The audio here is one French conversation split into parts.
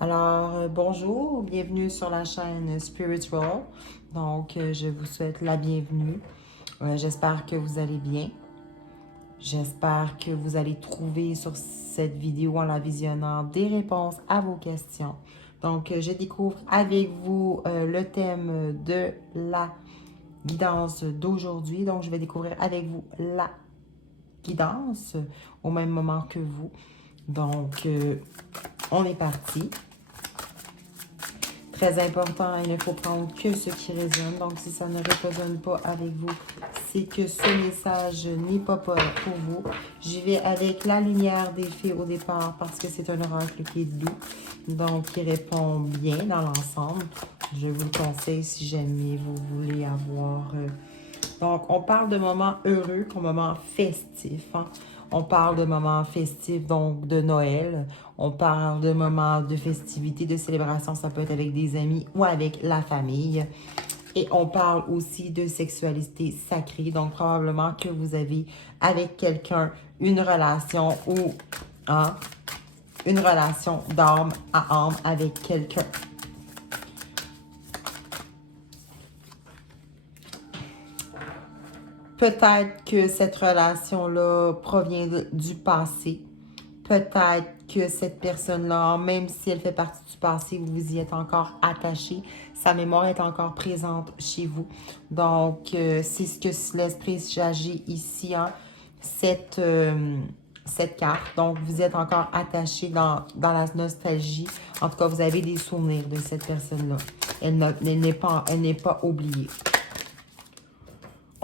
Alors, bonjour, bienvenue sur la chaîne Spiritual. Donc, je vous souhaite la bienvenue. J'espère que vous allez bien. J'espère que vous allez trouver sur cette vidéo, en la visionnant, des réponses à vos questions. Donc, je découvre avec vous le thème de la guidance d'aujourd'hui. Donc, je vais découvrir avec vous la guidance au même moment que vous. Donc, on est parti. Très important, il ne faut prendre que ce qui résonne. Donc, si ça ne résonne pas avec vous, c'est que ce message n'est pas pour vous. J'y vais avec la lumière des fées au départ parce que c'est un oracle qui est doux. Donc, qui répond bien dans l'ensemble. Je vous le conseille si jamais vous voulez avoir... Donc, on parle de moments heureux comme moments festifs. Hein? On parle de moments festifs, donc de Noël. On parle de moments de festivité, de célébration. Ça peut être avec des amis ou avec la famille. Et on parle aussi de sexualité sacrée. Donc, probablement que vous avez avec quelqu'un une relation ou hein, une relation d'âme à âme avec quelqu'un. Peut-être que cette relation-là provient du passé. Peut-être que cette personne-là, même si elle fait partie du passé, vous y êtes encore attaché. Sa mémoire est encore présente chez vous. Donc, c'est ce que l'esprit agit ici, hein, cette carte. Donc, vous êtes encore attaché dans la nostalgie. En tout cas, vous avez des souvenirs de cette personne-là. Elle n'est pas oubliée.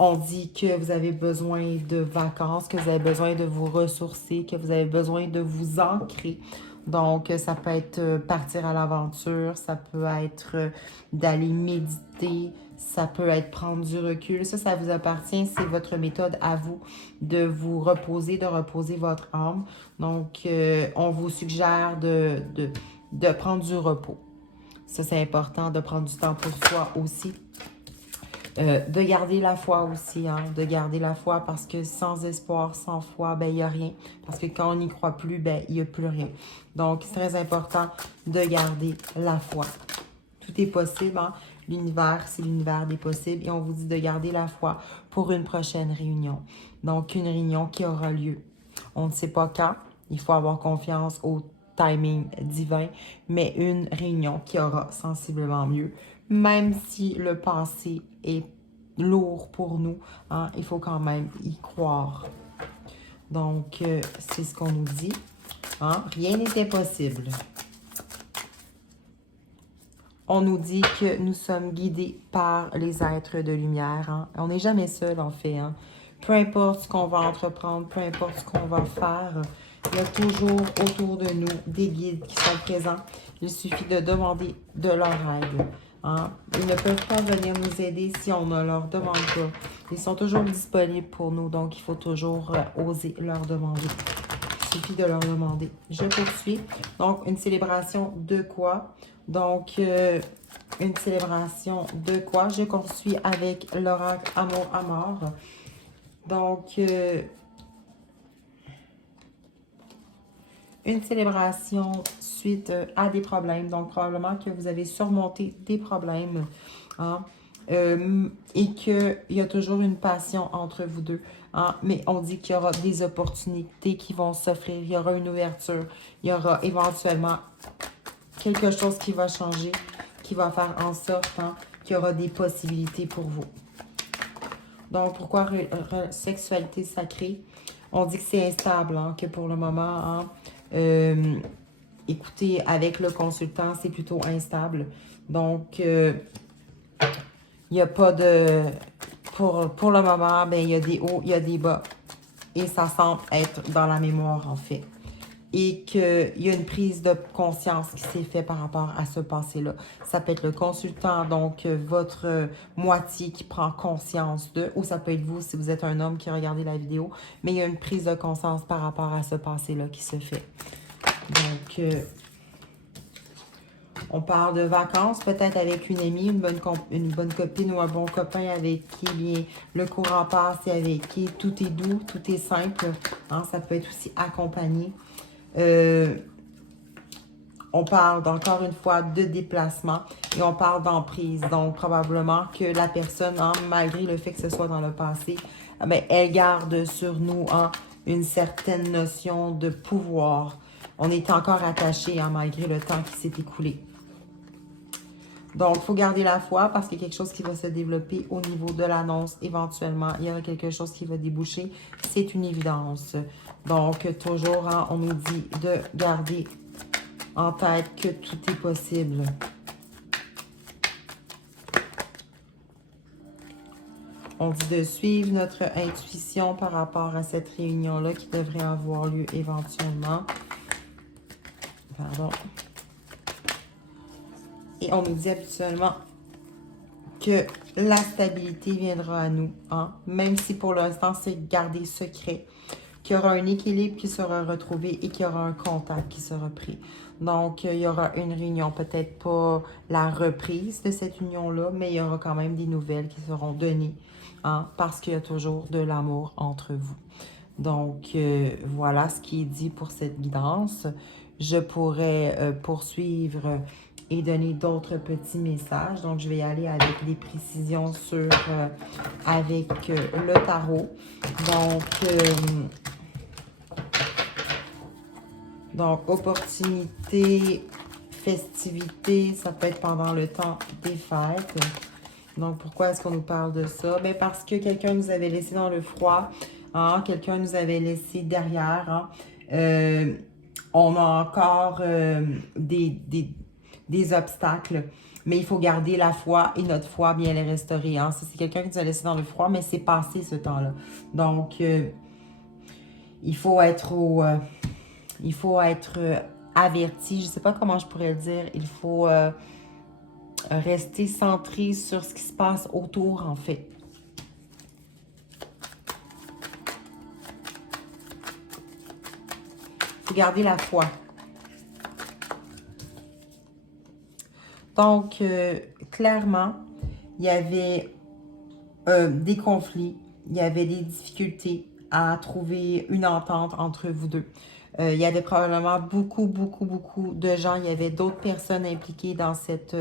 On dit que vous avez besoin de vacances, que vous avez besoin de vous ressourcer, que vous avez besoin de vous ancrer. Donc, ça peut être partir à l'aventure, ça peut être d'aller méditer, ça peut être prendre du recul. Ça vous appartient, c'est votre méthode à vous de vous reposer, de reposer votre âme. Donc, on vous suggère de prendre du repos. Ça, c'est important de prendre du temps pour soi aussi. De garder la foi aussi, hein, de garder la foi parce que sans espoir, sans foi, ben il n'y a rien. Parce que quand on n'y croit plus, ben il n'y a plus rien. Donc, c'est très important de garder la foi. Tout est possible, hein. L'univers, c'est l'univers des possibles. Et on vous dit de garder la foi pour une prochaine réunion. Donc, une réunion qui aura lieu. On ne sait pas quand. Il faut avoir confiance au timing divin. Mais une réunion qui aura sensiblement mieux. Même si le passé est lourd pour nous, hein, il faut quand même y croire. Donc, c'est ce qu'on nous dit. Hein? Rien n'est impossible. On nous dit que nous sommes guidés par les êtres de lumière. Hein? On n'est jamais seul, en fait. Hein? Peu importe ce qu'on va entreprendre, peu importe ce qu'on va faire, il y a toujours autour de nous des guides qui sont présents. Il suffit de demander de leur aide. Hein? Ils ne peuvent pas venir nous aider si on ne leur demande pas. Ils sont toujours disponibles pour nous, donc il faut toujours oser leur demander. Il suffit de leur demander. Je poursuis. Donc, une célébration de quoi? Donc, une célébration de quoi? Je poursuis avec l'oracle Amour à mort. Donc, une célébration suite à des problèmes. Donc, probablement que vous avez surmonté des problèmes. Hein? Et qu'il y a toujours une passion entre vous deux. Hein? Mais on dit qu'il y aura des opportunités qui vont s'offrir. Il y aura une ouverture. Il y aura éventuellement quelque chose qui va changer, qui va faire en sorte hein, qu'il y aura des possibilités pour vous. Donc, pourquoi sexualité sacrée? On dit que c'est instable, hein, que pour le moment, hein, écoutez, avec le consultant, c'est plutôt instable. Donc, il n'y a pas de... Pour le moment, ben, il y a des hauts, il y a des bas. Et ça semble être dans la mémoire, en fait. Et qu'il y a une prise de conscience qui s'est faite par rapport à ce passé-là. Ça peut être le consultant, donc votre moitié qui prend conscience de, ou ça peut être vous si vous êtes un homme qui regardez la vidéo, mais il y a une prise de conscience par rapport à ce passé-là qui se fait. Donc, on parle de vacances, peut-être avec une amie, une bonne copine ou un bon copain avec qui bien, le courant passe et avec qui tout est doux, tout est simple. Hein, ça peut être aussi accompagné. On parle encore une fois de déplacement et on parle d'emprise. Donc, probablement que la personne, hein, malgré le fait que ce soit dans le passé, bien, elle garde sur nous hein, une certaine notion de pouvoir. On est encore attaché hein, malgré le temps qui s'est écoulé. Donc, il faut garder la foi parce qu'il y a quelque chose qui va se développer au niveau de l'annonce. Éventuellement, il y aura quelque chose qui va déboucher. C'est une évidence. Donc, toujours, hein, on nous dit de garder en tête que tout est possible. On dit de suivre notre intuition par rapport à cette réunion-là qui devrait avoir lieu éventuellement. Pardon. Et on nous dit habituellement que la stabilité viendra à nous, hein? Même si pour l'instant c'est gardé secret, qu'il y aura un équilibre qui sera retrouvé et qu'il y aura un contact qui sera pris. Donc, il y aura une réunion, peut-être pas la reprise de cette union-là, mais il y aura quand même des nouvelles qui seront données, hein? Parce qu'il y a toujours de l'amour entre vous. Donc, voilà ce qui est dit pour cette guidance. Je pourrais poursuivre et donner d'autres petits messages. Donc, je vais y aller avec des précisions sur avec le tarot. Donc, opportunité, festivité, ça peut être pendant le temps des fêtes. Donc, pourquoi est-ce qu'on nous parle de ça? Bien, parce que quelqu'un nous avait laissé dans le froid, hein? Quelqu'un nous avait laissé derrière. Hein? On a encore des obstacles, mais il faut garder la foi et notre foi bien les restaurer. Hein? Ça, c'est quelqu'un qui nous a laissé dans le froid, mais c'est passé ce temps-là. Donc, il faut être averti. Je ne sais pas comment je pourrais le dire. Il faut rester centré sur ce qui se passe autour, en fait. Il faut garder la foi. Donc, clairement, il y avait des conflits, il y avait des difficultés à trouver une entente entre vous deux. Il y avait probablement beaucoup de gens, il y avait d'autres personnes impliquées dans cette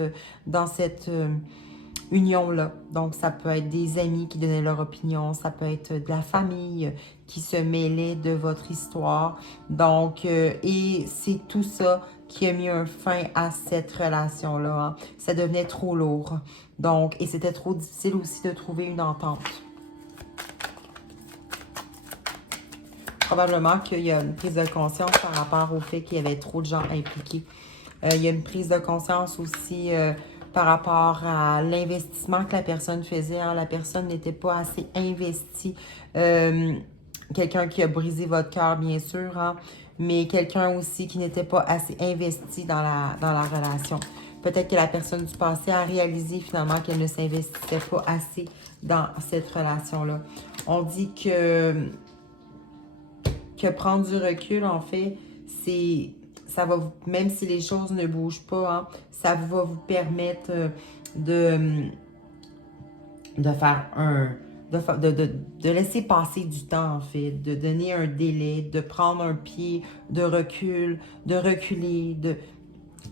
union-là. Donc, ça peut être des amis qui donnaient leur opinion, ça peut être de la famille qui se mêlait de votre histoire. Donc, et c'est tout ça qui a mis un fin à cette relation-là. Hein. Ça devenait trop lourd. Donc, et c'était trop difficile aussi de trouver une entente. Probablement qu'il y a une prise de conscience par rapport au fait qu'il y avait trop de gens impliqués. Il y a une prise de conscience aussi par rapport à l'investissement que la personne faisait. Hein. La personne n'était pas assez investie. Quelqu'un qui a brisé votre cœur, bien sûr, hein, mais quelqu'un aussi qui n'était pas assez investi dans la relation. Peut-être que la personne du passé a réalisé finalement qu'elle ne s'investissait pas assez dans cette relation-là. On dit que prendre du recul, en fait, ça va vous, même si les choses ne bougent pas, hein, ça va vous permettre de faire de laisser passer du temps, en fait, de donner un délai, de prendre un pied de recul, de reculer.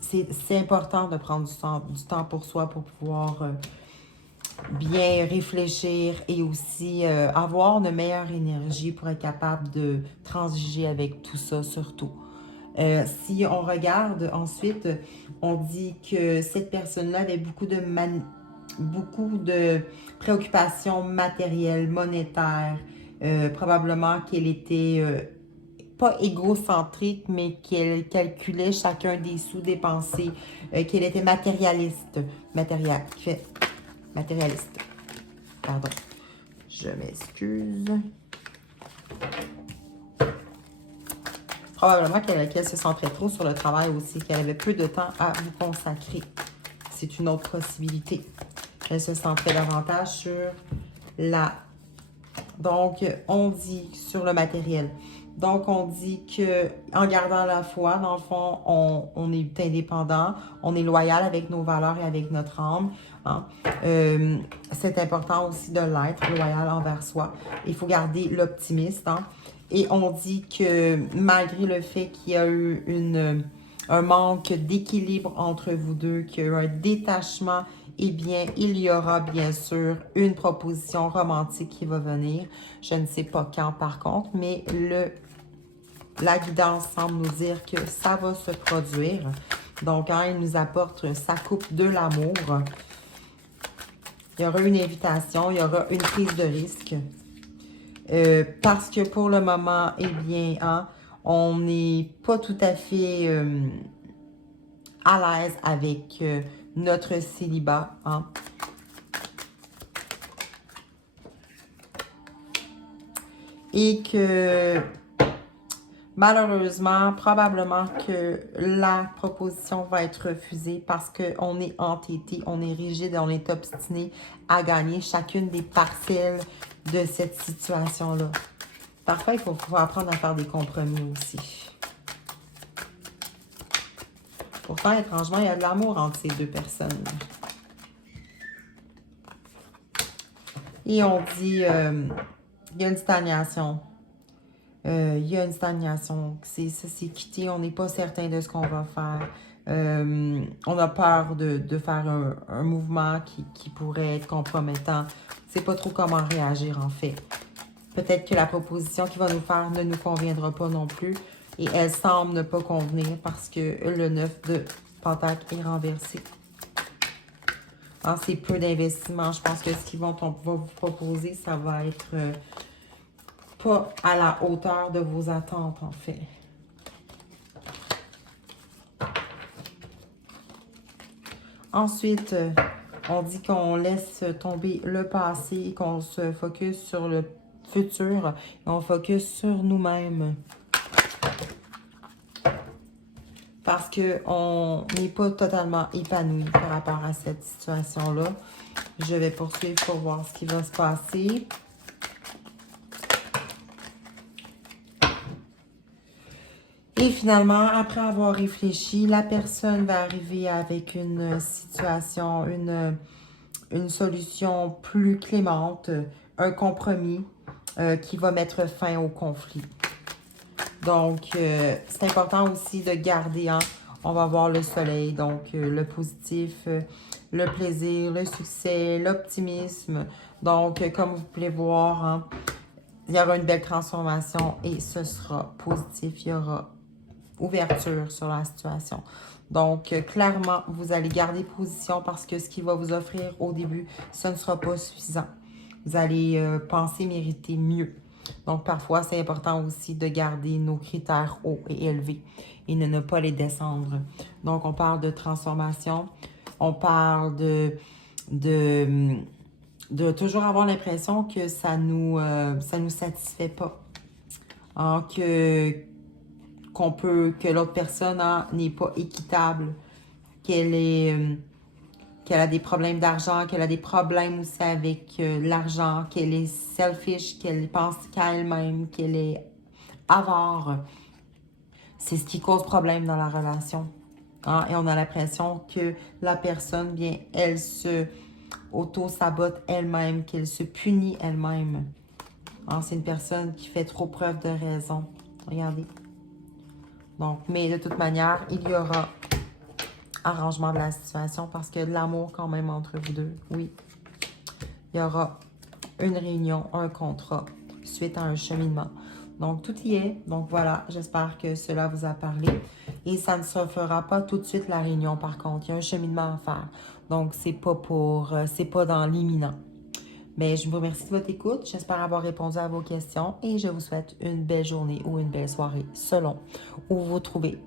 C'est important de prendre du temps pour soi pour pouvoir bien réfléchir et aussi avoir une meilleure énergie pour être capable de transiger avec tout ça, surtout. Si on regarde ensuite, on dit que cette personne-là avait beaucoup de préoccupations matérielles, monétaires. Probablement qu'elle était pas égocentrique, mais qu'elle calculait chacun des sous dépensés, qu'elle était matérialiste. Matérialiste. Pardon. Je m'excuse. Probablement qu'elle se centrait trop sur le travail aussi, qu'elle avait peu de temps à vous consacrer. C'est une autre possibilité. Elle se centrait davantage sur Donc, on dit sur le matériel. Donc, on dit que en gardant la foi, dans le fond, on est indépendant, on est loyal avec nos valeurs et avec notre âme. Hein. C'est important aussi de l'être, loyal envers soi. Il faut garder l'optimisme. Hein. Et on dit que malgré le fait qu'il y a eu un manque d'équilibre entre vous deux, qu'il y a eu un détachement, eh bien, il y aura bien sûr une proposition romantique qui va venir. Je ne sais pas quand par contre, mais la guidance semble nous dire que ça va se produire. Donc, quand il nous apporte sa coupe de l'amour, il y aura une invitation, il y aura une prise de risque. Parce que pour le moment, eh bien, hein, on n'est pas tout à fait à l'aise avec notre célibat. Hein. Et que malheureusement, probablement que la proposition va être refusée parce qu'on est entêté, on est rigide, on est obstiné à gagner chacune des parcelles de cette situation-là. Parfois, il faut apprendre à faire des compromis aussi. Pourtant, étrangement, il y a de l'amour entre ces deux personnes. Et on dit, il y a une stagnation. Il y a une stagnation. C'est quitté. On n'est pas certain de ce qu'on va faire. On a peur de faire un mouvement qui pourrait être compromettant. On ne sait pas trop comment réagir, en fait. Peut-être que la proposition qu'il va nous faire ne nous conviendra pas non plus. Et elle semble ne pas convenir parce que le 9 de Pentacle est renversé. Hein, c'est peu d'investissement. Je pense que ce qu'ils va vous proposer, ça va être pas à la hauteur de vos attentes, en fait. Ensuite, on dit qu'on laisse tomber le passé, qu'on se focus sur le futur et on focus sur nous-mêmes. Parce qu'on n'est pas totalement épanoui par rapport à cette situation-là. Je vais poursuivre pour voir ce qui va se passer. Et finalement, après avoir réfléchi, la personne va arriver avec une situation, une solution plus clémente, un compromis qui va mettre fin au conflit. Donc, c'est important aussi de garder, hein, on va voir le soleil, donc le positif, le plaisir, le succès, l'optimisme. Donc, comme vous pouvez voir, hein, il y aura une belle transformation et ce sera positif. Il y aura ouverture sur la situation. Donc, clairement, vous allez garder position parce que ce qu'il va vous offrir au début, ce ne sera pas suffisant. Vous allez penser mériter mieux. Donc, parfois, c'est important aussi de garder nos critères hauts et élevés et de ne pas les descendre. Donc, on parle de transformation. On parle de toujours avoir l'impression que ça nous satisfait pas. Hein, que l'autre personne n'est pas équitable, qu'elle a des problèmes d'argent, qu'elle a des problèmes aussi avec l'argent, qu'elle est selfish, qu'elle pense qu'à elle-même, qu'elle est avare. C'est ce qui cause problème dans la relation. Hein? Et on a l'impression que la personne, bien, elle se auto-sabote elle-même, qu'elle se punit elle-même. Hein? C'est une personne qui fait trop preuve de raison. Regardez. Donc, mais de toute manière, il y aura arrangement de la situation parce qu'il y a de l'amour quand même entre vous deux. Oui. Il y aura une réunion, un contrat suite à un cheminement. Donc, tout y est. Donc, voilà. J'espère que cela vous a parlé. Et ça ne se fera pas tout de suite la réunion, par contre. Il y a un cheminement à faire. Donc, c'est pas dans l'imminent. Mais je vous remercie de votre écoute. J'espère avoir répondu à vos questions et je vous souhaite une belle journée ou une belle soirée selon où vous vous trouvez.